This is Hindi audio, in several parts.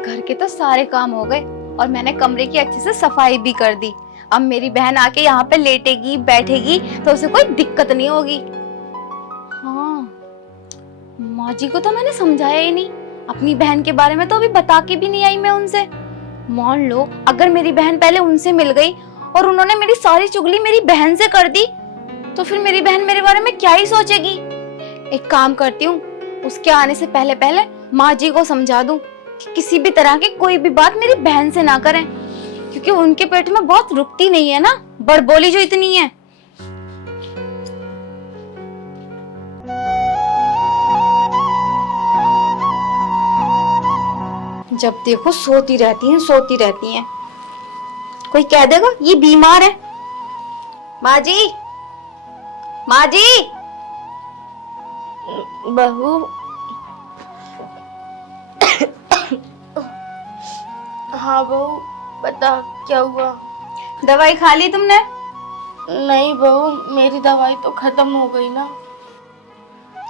घर के तो सारे काम हो गए और मैंने कमरे की अच्छे से सफाई भी कर दी। अब मेरी बहन आके यहाँ पे लेटेगी बैठेगी तो उसे कोई दिक्कत नहीं होगी। हाँ, माँ जी को तो मैंने समझाया ही नहीं। अपनी बहन के बारे में तो अभी बता के भी नहीं आई मैं उनसे। मान लो अगर मेरी बहन पहले उनसे मिल गई और उन्होंने मेरी सारी चुगली मेरी बहन से कर दी तो फिर मेरी बहन मेरे बारे में क्या ही सोचेगी। एक काम करती हूँ, उसके आने से पहले पहले माँ जी को समझा दूं कि किसी भी तरह की कोई भी बात मेरी बहन से ना करें, क्योंकि उनके पेट में बहुत रुकती नहीं है ना बड़बोली जो इतनी है। जब देखो सोती रहती हैं। कोई कह देगा ये बीमार है। माँ जी, माँ जी। बहू, हाँ बहू, बता क्या हुआ? दवाई खा ली तुमने? नहीं बहू, मेरी दवाई तो खत्म हो गई ना।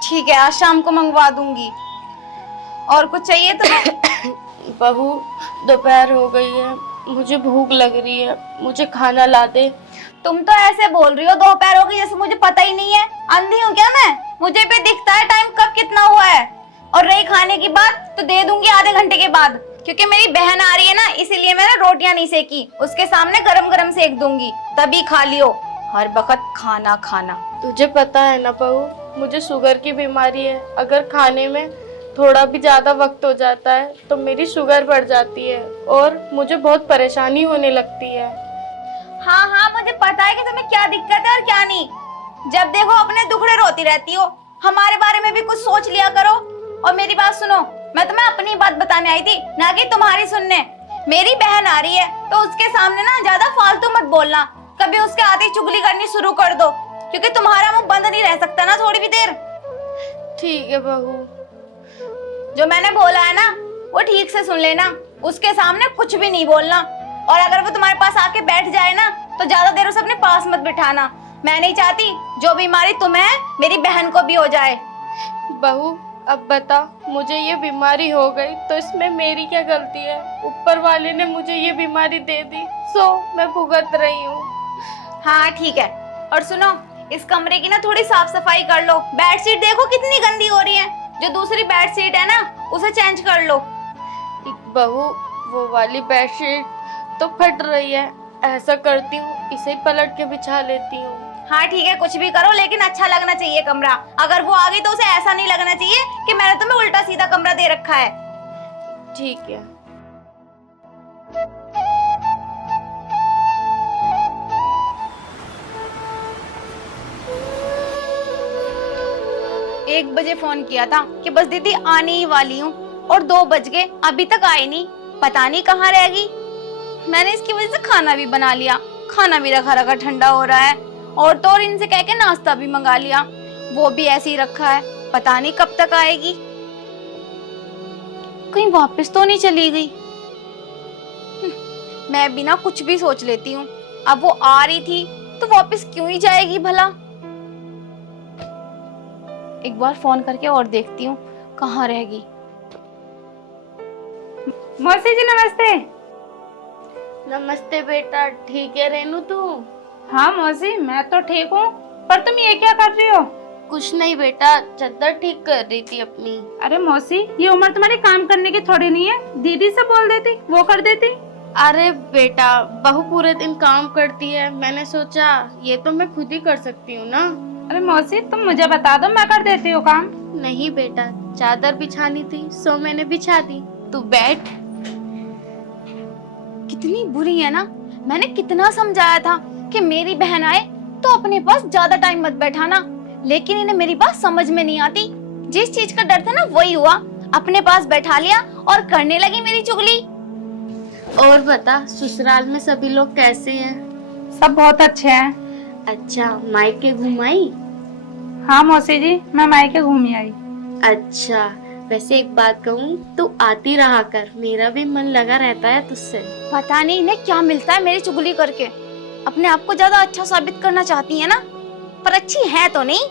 ठीक है, आज शाम को मंगवा दूंगी। और कुछ चाहिए तुम्हें? बहू, दोपहर हो गई है, मुझे भूख लग रही है, मुझे खाना ला दे। तुम तो ऐसे बोल रही हो दोपहर हो गई जैसे मुझे पता ही नहीं है। अंधी हूँ क्या मैं? मुझे भी दिखता है टाइम कब कितना हुआ है। और रही खाने की बात तो दे दूंगी आधे घंटे के बाद, क्योंकि मेरी बहन आ रही है ना, इसीलिए मैंने रोटियां नहीं सेकी। उसके सामने गरम गरम सेक दूंगी, तभी खा लियो। हर वक्त खाना खाना। तुझे पता है ना बहू, मुझे शुगर की बीमारी है। अगर खाने में थोड़ा भी ज्यादा वक्त हो जाता है तो मेरी शुगर बढ़ जाती है और मुझे बहुत परेशानी होने लगती है। हाँ हाँ, मुझे पता है कि तुम्हें क्या दिक्कत है और क्या नहीं। जब देखो अपने दुखड़े रोती रहती हो। हमारे बारे में भी कुछ सोच लिया करो। और मेरी बात सुनो, मैं तुम्हें अपनी बात बताने आई थी, ना कि तुम्हारी सुनने। मेरी बहन आ रही है तो उसके सामने ना ज्यादा फालतू मत बोलना। कभी उसके आते ही चुगली करनी शुरू कर दो, क्योंकि तुम्हारा मुंह बंद नहीं रह सकता ना थोड़ी भी देर। ठीक है बहू। जो मैंने बोला है ना वो ठीक से सुन लेना। उसके सामने कुछ भी नहीं बोलना। और अगर वो तुम्हारे पास आके बैठ जाए ना तो ज्यादा देर उसे अपने पास मत बिठाना। मैं नहीं चाहती जो बीमारी तुम्हें है मेरी बहन को भी हो जाए। बहू, अब बता, मुझे ये बीमारी हो गई तो इसमें मेरी क्या गलती है? ऊपर वाले ने मुझे ये बीमारी दे दी, सो मैं भुगत रही हूँ। हाँ ठीक है। और सुनो, इस कमरे की ना थोड़ी साफ सफाई कर लो। बेडशीट देखो कितनी गंदी हो रही है। जो दूसरी बेडशीट है ना उसे चेंज कर लो। बहू, वो वाली बेडशीट तो फट रही है। ऐसा करती हूँ, इसे पलट के बिछा लेती हूँ। हाँ ठीक है, कुछ भी करो लेकिन अच्छा लगना चाहिए कमरा। अगर वो आ गई तो उसे ऐसा नहीं लगना चाहिए कि मैंने तुम्हें उल्टा सीधा कमरा दे रखा है। ठीक है। एक बजे फोन किया था कि बस दीदी आने ही वाली हूँ, और 2 बज गए अभी तक आई नहीं। पता नहीं कहाँ रह गई। मैंने इसकी वजह से खाना भी बना लिया, खाना भी रखा रखा ठंडा हो रहा है। और तो और इनसे कह के नाश्ता भी मंगा लिया, वो भी ऐसे ही रखा है। पता नहीं कब तक आएगी। कहीं वापस तो नहीं चली गई। मैं बिना कुछ भी सोच लेती हूँ। अब वो आ रही थी तो वापस क्यों ही जाएगी भला। एक बार फोन करके और देखती हूँ कहाँ रहेगी। मौसी जी नमस्ते। नमस्ते बेटा, ठीक है रेनू तू? हाँ मौसी, मैं तो ठीक हूँ, पर तुम ये क्या कर रही हो? कुछ नहीं बेटा, चद्दर ठीक कर रही थी अपनी। अरे मौसी, ये उम्र तुम्हारी काम करने की थोड़ी नहीं है। दीदी से बोल देती, वो कर देती। अरे बेटा, बहू पूरे दिन काम करती है, मैंने सोचा ये तो मैं खुद ही कर सकती हूँ ना। अरे मौसी, तुम मुझे बता दो, मैं कर देती हूँ काम। नहीं बेटा, चादर बिछानी थी सो मैंने बिछा दी, तू बैठ। कितनी बुरी है ना। मैंने कितना समझाया था कि मेरी बहन आए तो अपने पास ज्यादा टाइम मत बैठाना, लेकिन इन्हें मेरी बात समझ में नहीं आती। जिस चीज का डर था ना वही हुआ। अपने पास बैठा लिया और करने लगी मेरी चुगली। और बता, ससुराल में सभी लोग कैसे हैं? सब बहुत अच्छे हैं। अच्छा, मायके घुमाई? हाँ मौसी जी, मैं मायके घूमी आई। अच्छा, वैसे एक बात कहूँ, तू आती रहा कर, मेरा भी मन लगा रहता है तुझसे। पता नहीं इन्हें क्या मिलता है मेरी चुगली करके। अपने आप को ज्यादा अच्छा साबित करना चाहती है ना, पर अच्छी है तो नहीं।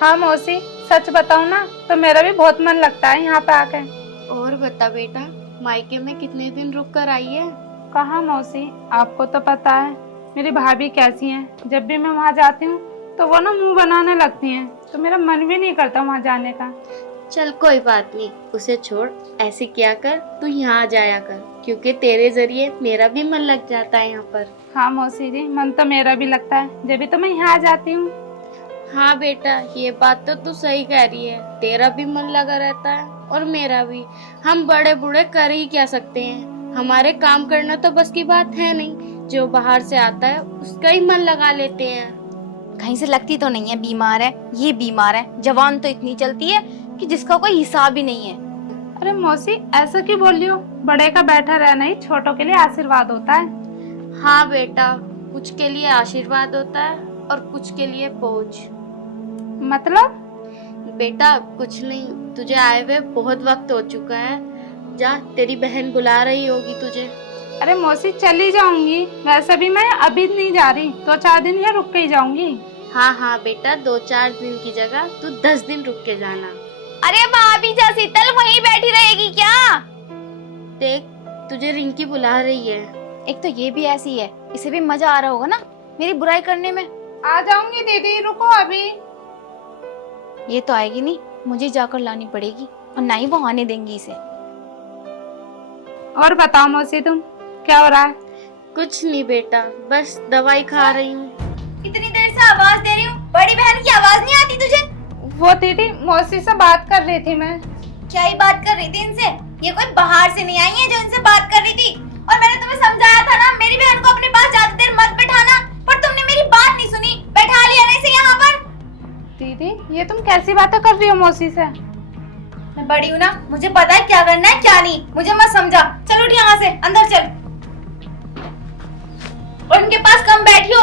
हाँ मौसी, सच बताऊँ ना तो मेरा भी बहुत मन लगता है यहाँ पे आके। और बता बेटा, मायके में कितने दिन रुक कर आई है? कहाँ मौसी, आपको तो पता है मेरी भाभी कैसी हैं। जब भी मैं वहाँ जाती हूँ तो वो ना मुंह बनाने लगती हैं, तो मेरा मन भी नहीं करता वहाँ जाने का। चल कोई बात नहीं, उसे छोड़। ऐसे क्या कर, तू यहाँ आ जाया कर, क्योंकि तेरे जरिए मेरा भी मन लग जाता है यहाँ पर। हाँ मौसी जी, मन तो मेरा भी लगता है जब भी तो मैं यहाँ आ जाती हूँ। हाँ बेटा, ये बात तो तू सही कह रही है। तेरा भी मन लगा रहता है और मेरा भी। हम बड़े बूढ़े कर ही क्या सकते हैं, हमारे काम करना तो बस की बात है नहीं। जो बाहर से आता है उसका ही मन लगा लेते हैं। कहीं से लगती तो नहीं है बीमार है, ये बीमार है। जवान तो इतनी चलती है कि जिसका कोई हिसाब ही नहीं है। अरे मौसी, ऐसा क्यों बोल रही हो? बड़े का बैठा रहना ही छोटों के लिए आशीर्वाद होता है। हाँ बेटा, कुछ के लिए आशीर्वाद होता है और कुछ के लिए बोझ। मतलब? बेटा कुछ नहीं, तुझे आए हुए बहुत वक्त हो चुका है। जा, तेरी बहन बुला रही होगी तुझे। अरे मौसी, चली जाऊंगी, वैसे भी मैं अभी नहीं जा रही, 2-4 दिन यहाँ रुक के ही जाऊंगी। हाँ हाँ बेटा, 2-4 दिन की जगह तू 10 दिन रुक के जाना। अरे भाभी जा, शीतल वहीं बैठी रहेगी क्या? देख, तुझे रिंकी बुला रही है। एक तो ये भी ऐसी है, इसे भी मजा आ रहा होगा ना मेरी बुराई करने में। आ जाऊंगी दीदी, रुको अभी। ये तो आएगी नहीं, मुझे जाकर लानी पड़ेगी, और ना ही वो आने देंगी इसे। और बताओ मौसी, तुम क्या हो रहा है? कुछ नहीं बेटा, बस दवाई खा रही हूँ। इतनी देर से आवाज दे रही हूँ, बड़ी बहन की आवाज नहीं आती तुझे? वो दीदी, मौसी से बात कर रही थी मैं। क्या ही बात कर रही थी इनसे? ये कोई बाहर से नहीं आई है जो इनसे बात कर रही थी। और मैंने तुम्हें समझाया था ना, मेरी बहन को अपने पास ज्यादा देर मत बैठाना, पर तुमने मेरी बात नहीं सुनी। बैठा लिया ना इसे यहाँ पर। दीदी, ये तुम कैसी बातें कर रही हो मौसी से? मैं बड़ी हूँ ना, मुझे पता है क्या करना है क्या नहीं। मुझे मत समझा। चल उठ यहाँ से, अंदर चल। और उनके पास कम बैठियो।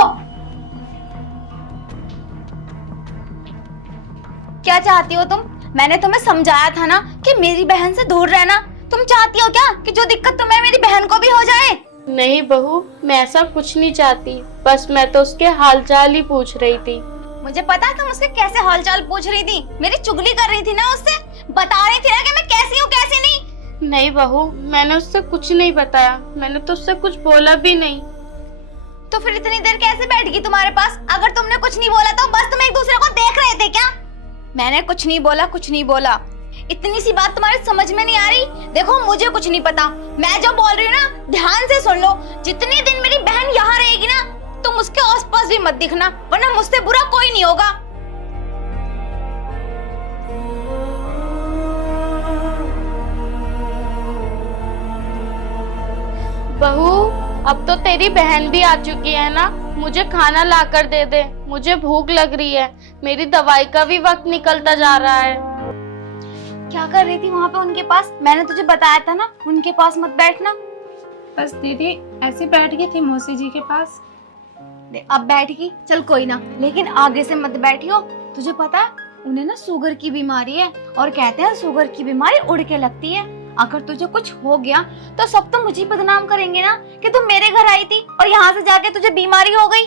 क्या चाहती हो तुम? मैंने तुम्हें समझाया था ना कि मेरी बहन से दूर रहना। तुम चाहती हो क्या कि जो दिक्कत तुम्हें मेरी बहन को भी हो जाए? नहीं बहू, मैं ऐसा कुछ नहीं चाहती, बस मैं तो उसके हालचाल ही पूछ रही थी। मुझे पता है तुम उसके कैसे हालचाल पूछ रही थी। मेरी चुगली कर रही थी ना उससे, बता रही थी ना कि मैं कैसी हूँ कैसी नहीं। नहीं बहू, मैंने उससे कुछ नहीं बताया, मैंने तो उससे कुछ बोला भी नहीं। तो फिर इतनी देर कैसे बैठ गई तुम्हारे पास? अगर तुमने कुछ नहीं बोला तो बस तुम एक दूसरे को देख रहे थे क्या? मैंने कुछ नहीं बोला, कुछ नहीं बोला। इतनी सी बात तुम्हारे समझ में नहीं आ रही? देखो मुझे कुछ नहीं पता, मैं जो बोल रही हूँ ना ध्यान से सुन लो। जितने दिन मेरी बहन यहाँ रहेगी ना, तुम उसके आसपास भी मत दिखना, वरना मुझसे बुरा कोई नहीं होगा। बहू, अब तो तेरी बहन भी आ चुकी है ना, मुझे खाना ला कर दे दे, मुझे भूख लग रही है। मेरी दवाई का भी वक्त निकलता जा रहा है। क्या कर रही थी वहाँ पे उनके पास? मैंने तुझे बताया था ना उनके पास मत बैठना। बस दीदी, ऐसी बैठ गई थी मौसी जी के पास। अब बैठ गई, चल कोई ना, लेकिन आगे से मत बैठियो। तुझे पता है उन्हें ना शुगर की बीमारी है, और कहते हैं शुगर की बीमारी उड़ के लगती है। अगर तुझे कुछ हो गया तो सब तो मुझे बदनाम करेंगे ना कि तू मेरे घर आई थी और यहाँ से जाके तुझे बीमारी हो गई।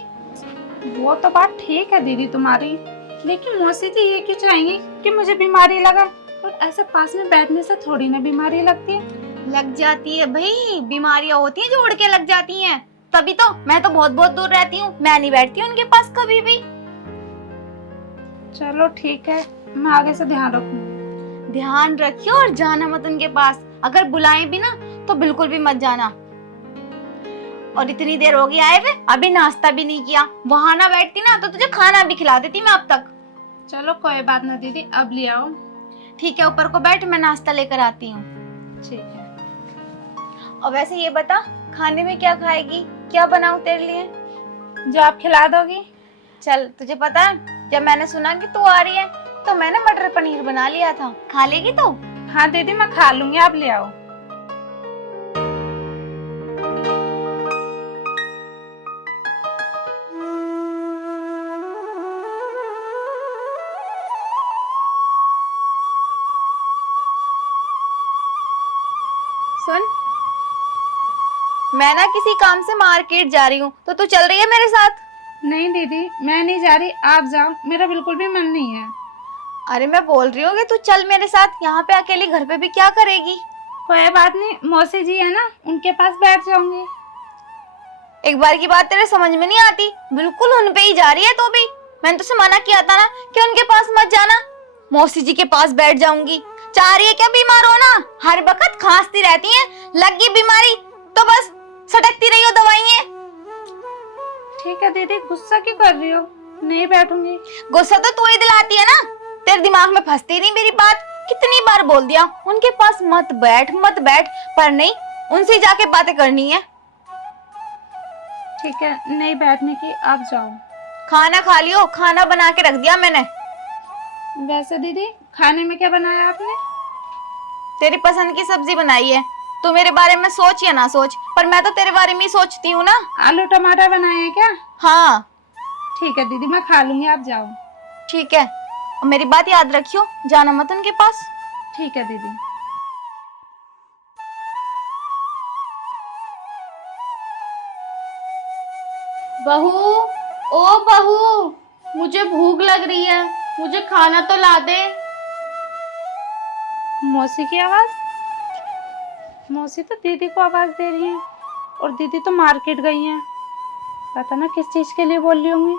वो तो बात ठीक है दीदी तुम्हारी, लेकिन मौसी जी ये क्यों चाहेंगी कि मुझे बीमारी लगा? और ऐसे पास में बैठने से थोड़ी ना बीमारी लगती है। लग जाती है भाई, बीमारियां होती हैं जो उड़ के लग जाती हैं। तभी तो मैं तो बहुत बहुत दूर रहती हूँ, मैं नहीं बैठती उनके पास कभी भी। चलो ठीक है, मैं आगे से ध्यान रखूंगी। ध्यान रखियो और जाना मत उनके पास। अगर बुलाएं भी ना तो बिल्कुल भी मत जाना। और इतनी देर हो गई आए हुए, अभी नाश्ता भी नहीं किया। वहां ना बैठती ना तो तुझे खाना भी खिला देती मैं अब तक। चलो कोई बात ना दीदी, अब ले आओ। ठीक है, ऊपर को बैठ, मैं नाश्ता लेकर आती हूँ। ठीक है। और वैसे ये बता, खाने में क्या खाएगी? क्या बनाऊं तेरे लिए? जो आप खिला दोगी। चल, तुझे पता है जब मैंने सुना कि तू आ रही है तो मैंने मटर पनीर बना लिया था। खा लेगी तू? हाँ दीदी, मैं खा लूंगी, आप ले आओ। सुन, मैं ना किसी काम से मार्केट जा रही हूँ, तो तू चल रही है मेरे साथ? नहीं दीदी, मैं नहीं जा रही, आप जाओ, मेरा बिल्कुल भी मन नहीं है। अरे मैं बोल रही हूँ कि तू चल मेरे साथ। यहाँ पे अकेली घर पे भी क्या करेगी? कोई बात नहीं, मौसी जी है ना, उनके पास बैठ जाऊंगी। एक बार की बात तेरे समझ में नहीं आती, बिल्कुल उन पे ही जा रही है। तो भी मैंने तुझसे मना किया था ना कि उनके पास मत जाना। मौसी जी के पास बैठ जाऊंगी। चाह रही है क्या बीमार हो ना? हर वक्त खांसती रहती है, लग गई बीमारी तो बस सटकती रही हो दवाइयां। ठीक है दीदी, गुस्सा क्यों कर रही हो? नहीं बैठूंगी। गुस्सा तो तू ही दिलाती है ना, तेरे दिमाग में फंसती नहीं मेरी बात। कितनी बार बोल दिया उनके पास मत बैठ मत बैठ, पर नहीं, उनसे जाके बातें करनी है। ठीक है, नहीं बैठने की, आप जाओ। खाना खा लियो, खाना बना के रख दिया मैंने। वैसे दीदी, खाने में क्या बनाया आपने? तेरी पसंद की सब्जी बनाई है। तू मेरे बारे में सोच या ना सोच, पर मैं तो तेरे बारे में ही सोचती हूँ ना। आलू टमाटर बनाए हैं क्या? हाँ ठीक है दीदी, मैं खा लूंगी, आप जाओ। ठीक है, और मेरी बात याद रखियो, जाना मत उनके पास। ठीक है दीदी। बहू, ओ बहू, मुझे भूख लग रही है, मुझे खाना तो ला दे। मौसी की आवाज? मौसी तो दीदी को आवाज दे रही है, और दीदी तो मार्केट गई हैं। पता ना किस चीज के लिए बोल रही होंगी।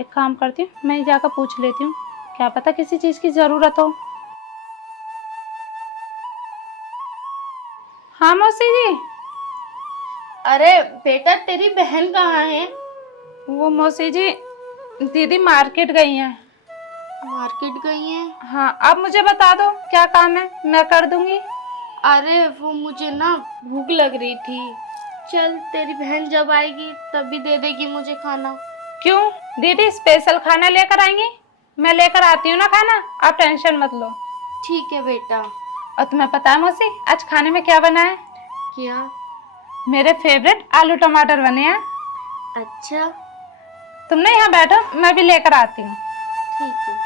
एक काम करती हूँ, मैं ही जाकर पूछ लेती हूँ, क्या पता किसी चीज की जरूरत हो। हाँ मौसी जी। अरे बेटा, तेरी बहन कहाँ है? वो मौसी जी, दीदी मार्केट गई हैं। मार्केट गई है? हाँ, आप मुझे बता दो क्या काम है, मैं कर दूंगी। अरे वो मुझे ना भूख लग रही थी। चल, तेरी बहन जब आएगी तभी दे देगी मुझे खाना। क्यों दीदी, स्पेशल खाना लेकर आएंगी? मैं लेकर आती हूँ ना खाना, आप टेंशन मत लो। ठीक है बेटा। और तुम्हें पता है मौसी, आज खाने में क्या बना है? क्या? मेरे फेवरेट आलू टमाटर बने हैं। अच्छा, तुम ना यहाँ बैठो, मैं भी लेकर आती हूँ। ठीक है।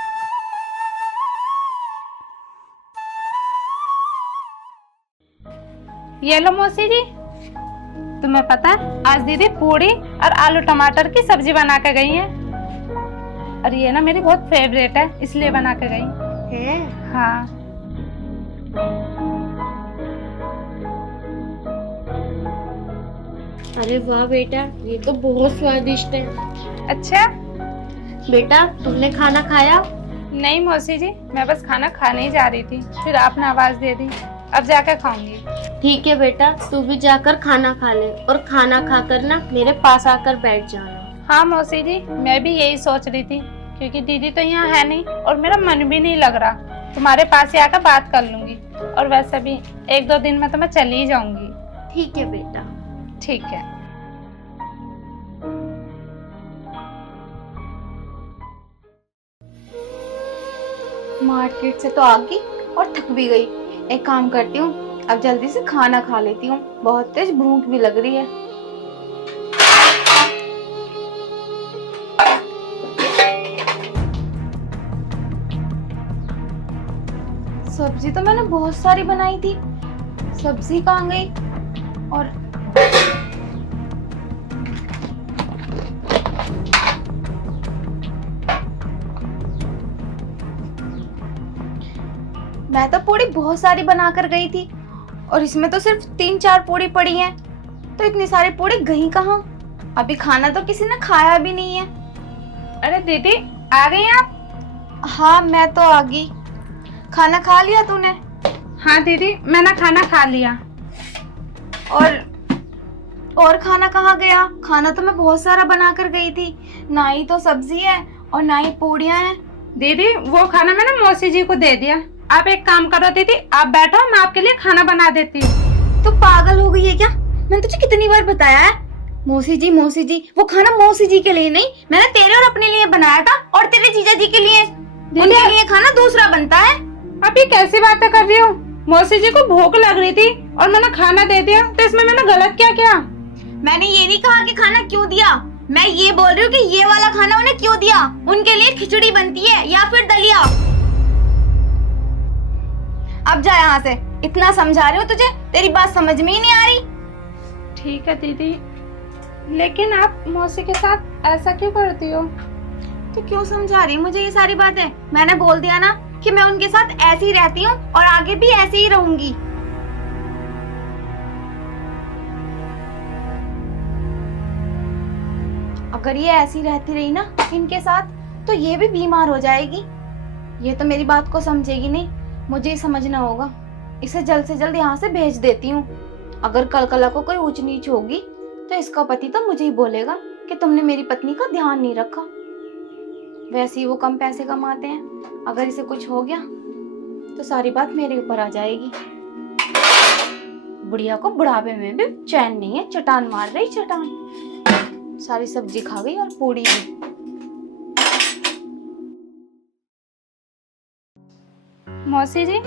ये लो मौसी जी, तुम्हें पता है आज दीदी पूड़ी और आलू टमाटर की सब्जी बना के गई हैं। और ये ना मेरी बहुत फेवरेट है, इसलिए बना के गई है? हाँ। अरे वाह बेटा, ये तो बहुत स्वादिष्ट है। अच्छा, बेटा, तुमने खाना खाया? नहीं मौसी जी, मैं बस खाना खाने ही जा रही थी, फिर आपने आवाज दे दी, अब जाकर खाऊंगी। ठीक है बेटा, तू भी जाकर खाना खा ले, और खाना खाकर ना मेरे पास आकर बैठ जाना। हाँ मौसी जी, मैं भी यही सोच रही थी, क्योंकि दीदी तो यहाँ है नहीं और मेरा मन भी नहीं लग रहा। तुम्हारे पास ही आकर बात कर लूंगी, और वैसे भी 1-2 दिन में तो मैं चली ही जाऊंगी। ठीक है बेटा। ठीक है। मार्केट से तो आ गई और थक भी गई। एक काम करती हूँ, अब जल्दी से खाना खा लेती हूँ, बहुत तेज भूख भी लग रही है। सब्जी तो मैंने बहुत सारी बनाई थी, सब्जी कहाँ गई? और मैं तो पूड़ी बहुत सारी बना कर गई थी, और इसमें तो सिर्फ 3-4 पूड़ी पड़ी हैं। तो इतनी सारी पूड़ी गई कहाँ? अभी खाना तो किसी ने खाया भी नहीं है। अरे दीदी, आ गई आप? हाँ, मैं तो आ गई। खाना खा लिया तूने? हाँ दीदी, मैंने खाना खा लिया। और खाना कहाँ गया? खाना तो मैं बहुत सारा बना कर गई थी, ना ही तो सब्जी है और ना ही पूड़ियाँ हैं। दीदी, वो खाना मैंने मौसी जी को दे दिया। आप एक काम करो दीदी, आप बैठो, मैं आपके लिए खाना बना देती हूँ। तो पागल हो गई है क्या? मैंने तुझे कितनी बार बताया है, मौसी जी मौसी जी। वो खाना मौसी जी के लिए नहीं, मैंने तेरे और अपने लिए बनाया था, और तेरे जीजा जी के लिए। उनके लिए खाना दूसरा बनता है। आप ये कैसी बातें कर रही हो? मौसी जी को भूख लग रही थी और मैंने खाना दे दिया, तो इसमें मैंने गलत क्या किया? मैंने ये नहीं कहा कि खाना क्यों दिया, मैं ये बोल रही हूँ कि ये वाला खाना उन्हें क्यों दिया। उनके लिए खिचड़ी बनती है या फिर दलिया। अब जा यहाँ से, इतना समझा रही हूँ तुझे, तेरी बात समझ में ही नहीं आ रही। ठीक है दीदी, लेकिन आप मौसी के साथ ऐसा क्यों करती हो? तो क्यों समझा रही मुझे ये सारी बातें? मैंने बोल दिया ना कि मैं उनके साथ ऐसे ही रहती हूँ और आगे भी ऐसे ही रहूंगी। अगर ये ऐसी रहती रही ना इनके साथ तो ये भी बीमार हो जाएगी। ये तो मेरी बात को समझेगी नहीं, मुझे ही समझना होगा। इसे जल्द से जल्द यहाँ से भेज देती हूँ। अगर कल कला को कोई ऊंच नीच होगी तो इसका पति तो मुझे ही बोलेगा कि तुमने मेरी पत्नी का ध्यान नहीं रखा। वैसे ही वो कम पैसे कमाते हैं, अगर इसे कुछ हो गया तो सारी बात मेरे ऊपर आ जाएगी। बुढ़िया को बुढ़ापे में भी चैन नहीं है, चटान मार रही चटान। सारी सब्जी खा गई और पूड़ी भी। मौसी जी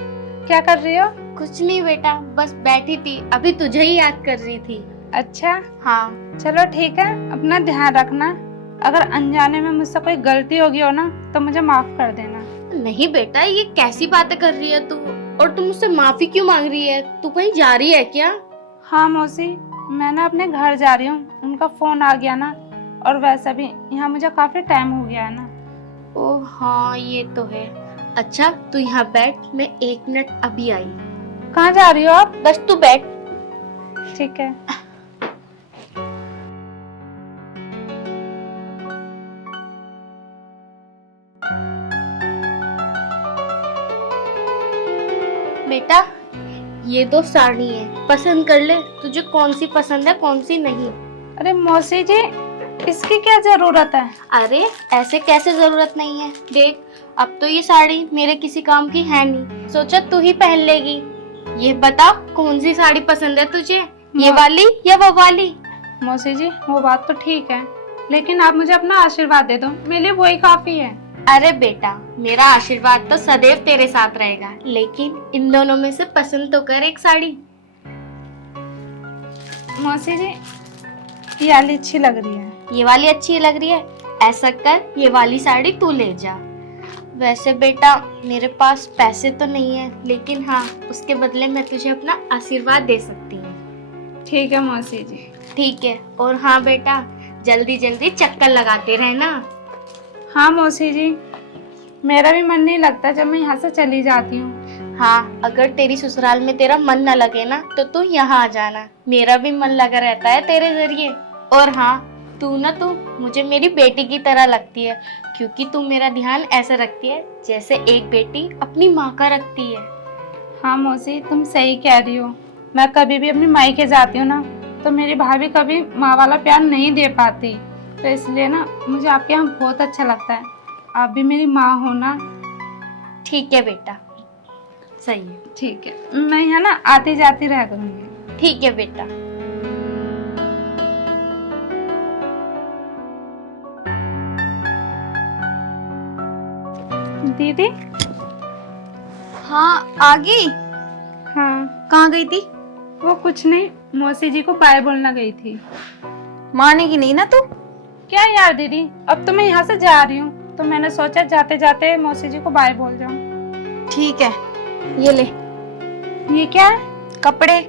क्या कर रही हो? कुछ नहीं बेटा, बस बैठी थी, अभी तुझे ही याद कर रही थी। अच्छा, हाँ। चलो ठीक है, अपना ध्यान रखना। अगर अनजाने में मुझसे कोई गलती होगी हो ना तो मुझे माफ कर देना। नहीं बेटा, ये कैसी बातें कर रही है तू? और तू मुझसे माफी क्यों मांग रही है? तू कहीं जा रही है क्या? हाँ मौसी, मैं ना अपने घर जा रही हूँ, उनका फोन आ गया ना, और वैसे भी यहाँ मुझे काफी टाइम हो गया है ना। ओह हाँ, ये तो है। अच्छा तू यहाँ बैठ, मैं 1 मिनट अभी आई। कहाँ जा रही हो आप? बस तू बैठ। ठीक है। बेटा ये 2 साड़ी है, पसंद कर ले, तुझे कौन सी पसंद है कौन सी नहीं। अरे मौसी जी, इसकी क्या जरूरत है? अरे ऐसे कैसे जरूरत नहीं है, देख अब तो ये साड़ी मेरे किसी काम की है नहीं, सोचा तू ही पहन लेगी। ये बता कौन सी साड़ी पसंद है तुझे, ये वाली या वो वाली? मौसी जी वो बात तो ठीक है, लेकिन आप मुझे अपना आशीर्वाद दे दो, मेरे लिए वही काफी है। अरे बेटा, मेरा आशीर्वाद तो सदैव तेरे साथ रहेगा, लेकिन इन दोनों में से पसंद तो कर एक साड़ी। मौसी जी ये वाली अच्छी लग रही है। ये वाली अच्छी लग रही है, ऐसा कर ये वाली साड़ी तू ले जा। वैसे बेटा मेरे पास पैसे तो नहीं है, लेकिन हाँ उसके बदले मैं तुझे अपना आशीर्वाद दे सकती हूँ। ठीक है मौसी जी। ठीक है, और हाँ बेटा जल्दी जल्दी चक्कर लगाते रहना। हाँ मौसी जी, मेरा भी मन नहीं लगता जब मैं यहाँ से चली जाती हूँ। हाँ, अगर तेरी ससुराल में तेरा मन न लगे ना तो तू यहाँ आ जाना, मेरा भी मन लगा रहता है तेरे जरिए। और हाँ तू मुझे मेरी बेटी की तरह लगती है, क्योंकि तू मेरा ध्यान ऐसे रखती है जैसे एक बेटी अपनी माँ का रखती है। हाँ मौसी तुम सही कह रही हो, मैं कभी भी अपनी मायके जाती हूँ ना तो मेरी भाभी कभी माँ वाला प्यार नहीं दे पाती, तो इसलिए ना मुझे आपके यहाँ बहुत अच्छा लगता है। आप भी मेरी माँ हो ना। ठीक है बेटा, सही है। ठीक है, मैं यहाँ ना आती जाती रह करूँगी। ठीक है बेटा। दीदी। हाँ आ गई। हाँ। कहाँ गई थी? वो कुछ नहीं, मौसी जी को बाय बोलना गई थी। मानेगी नहीं ना तू? क्या यार दीदी, अब तो मैं यहाँ से जा रही हूँ तो मैंने सोचा जाते जाते मौसी जी को बाय बोल जाऊँ। ठीक है, ये ले। ये क्या है? कपड़े।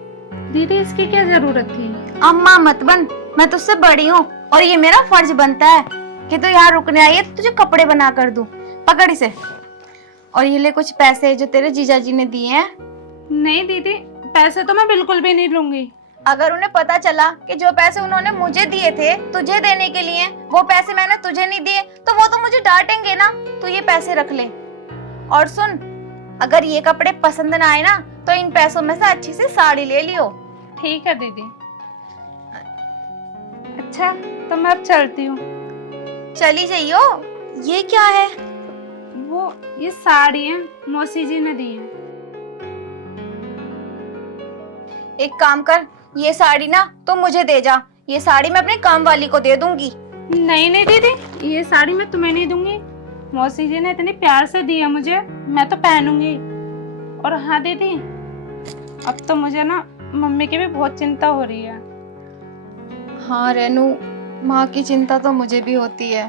दीदी इसकी क्या जरूरत थी? अम्मा मत बन, मैं तुझसे बड़ी हूँ और ये मेरा फर्ज बनता है कि तू यहाँ रुकने आई है तो तुझे कपड़े बना कर दूं। पकड़ इसे। और ये ले कुछ पैसे जो तेरे जीजा जी ने दिए हैं। नहीं दीदी, पैसे तो मैं बिल्कुल भी नहीं लूंगी। अगर उन्हें पता चला कि जो पैसे उन्होंने मुझे दिए थे तुझे देने के लिए, वो पैसे मैंने तुझे नहीं दिए, तो वो तो मुझे डांटेंगे ना। तू ये पैसे रख ले। और सुन, अगर ये कपड़े पसंद ना आए ना तो इन पैसों में से अच्छी सी साड़ी ले लियो। ठीक है दीदी। अच्छा तो मैं अब चलती हूँ। चली जाइयो। ये क्या है? वो ये साड़ी है, मौसी जी ने दी है। एक काम कर, ये साड़ी ना तो मुझे दे जा, ये साड़ी मैं अपने काम वाली को दे दूंगी। नहीं नहीं दीदी, ये साड़ी मैं तुम्हें नहीं दूंगी, मौसी जी ने इतने प्यार से दी है मुझे, मैं तो पहनूंगी। और हाँ दीदी, अब तो मुझे ना मम्मी की भी बहुत चिंता हो रही है। हाँ रेनू, माँ की चिंता तो मुझे भी होती है।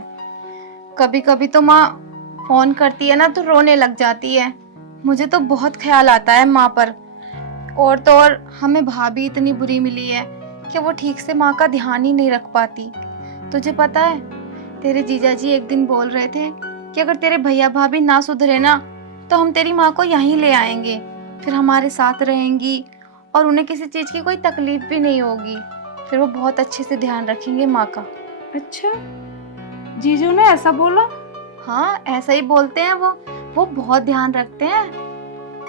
कभी कभी तो माँ फोन करती है ना तो रोने लग जाती है। मुझे तो बहुत ख्याल आता है माँ पर। और तो और हमें भाभी इतनी बुरी मिली है कि वो ठीक से माँ का ध्यान ही नहीं रख पाती। तुझे पता है, तेरे जीजा जी एक दिन बोल रहे थे कि अगर तेरे भैया भाभी ना सुधरे ना तो हम तेरी माँ को यहीं ले आएंगे, फिर हमारे साथ रहेंगी और उन्हें किसी चीज़ की कोई तकलीफ भी नहीं होगी, फिर वो बहुत अच्छे से ध्यान रखेंगे माँ का। अच्छा, जीजू ने ऐसा बोला? हाँ, ऐसा ही बोलते हैं वो बहुत ध्यान रखते हैं।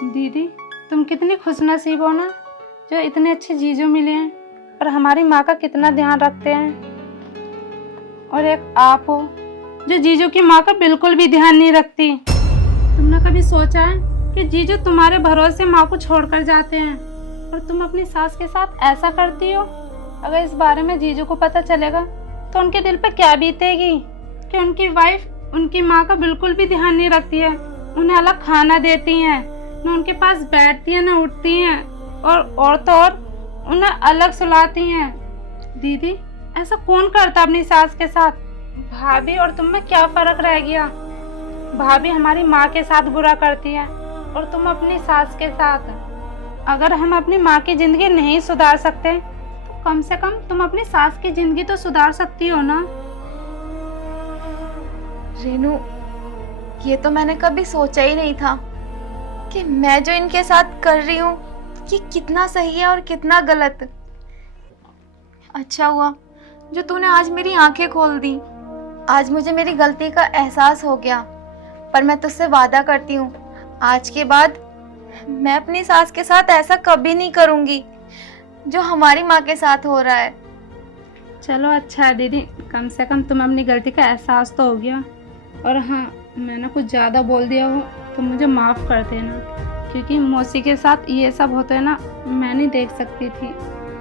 दीदी तुम कितनी खुशनसीब हो ना, जो इतने अच्छे जीजू मिले हैं और हमारी माँ का कितना ध्यान रखते हैं। और एक आप हो जो जीजू की माँ का बिल्कुल भी ध्यान नहीं रखती। तुमने कभी सोचा है कि जीजू तुम्हारे भरोसे माँ को छोड़कर जाते हैं और तुम अपनी सास के साथ ऐसा करती हो? अगर इस बारे में जीजू को पता चलेगा तो उनके दिल पे क्या बीतेगी कि उनकी वाइफ उनकी माँ का बिल्कुल भी ध्यान नहीं रखती है, उन्हें अलग खाना देती हैं, न उनके पास बैठती हैं न उठती हैं, और तो और उन्हें अलग सुलाती हैं। दीदी ऐसा कौन करता अपनी सास के साथ? भाभी और तुम में क्या फर्क रह गया? भाभी हमारी माँ के साथ बुरा करती है और तुम अपनी सास के साथ। अगर हम अपनी माँ की जिंदगी नहीं सुधार सकते तो कम से कम तुम अपनी सास की जिंदगी तो सुधार सकती हो ना। रेनू, ये तो मैंने कभी सोचा ही नहीं था कि मैं जो इनके साथ कर रही हूँ ये कितना सही है और कितना गलत। अच्छा हुआ जो तूने आज मेरी आंखें खोल दी। आज मुझे मेरी गलती का एहसास हो गया, पर मैं तुझसे वादा करती हूँ आज के बाद मैं अपनी सास के साथ ऐसा कभी नहीं करूँगी जो हमारी माँ के साथ हो रहा है। चलो अच्छा है दीदी, कम से कम तुम अपनी गलती का एहसास तो हो गया। और हाँ, मैंने कुछ ज़्यादा बोल दिया हो तो मुझे माफ़ कर देना, क्योंकि मौसी के साथ ये सब होता है ना, मैं नहीं देख सकती थी,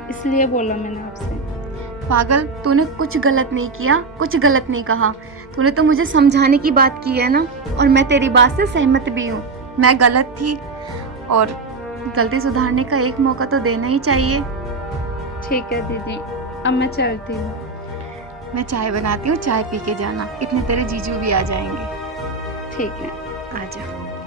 इसलिए बोला मैंने आपसे। पागल, तूने कुछ गलत नहीं किया, कुछ गलत नहीं कहा। तूने तो मुझे समझाने की बात की है ना, और मैं तेरी बात से सहमत भी हूँ। मैं गलत थी और गलती सुधारने का एक मौका तो देना ही चाहिए। ठीक है दीदी, अब मैं चलती हूँ। मैं चाय बनाती हूँ, चाय पी के जाना, इतने तेरे जीजू भी आ जाएंगे। ठीक है। आजा।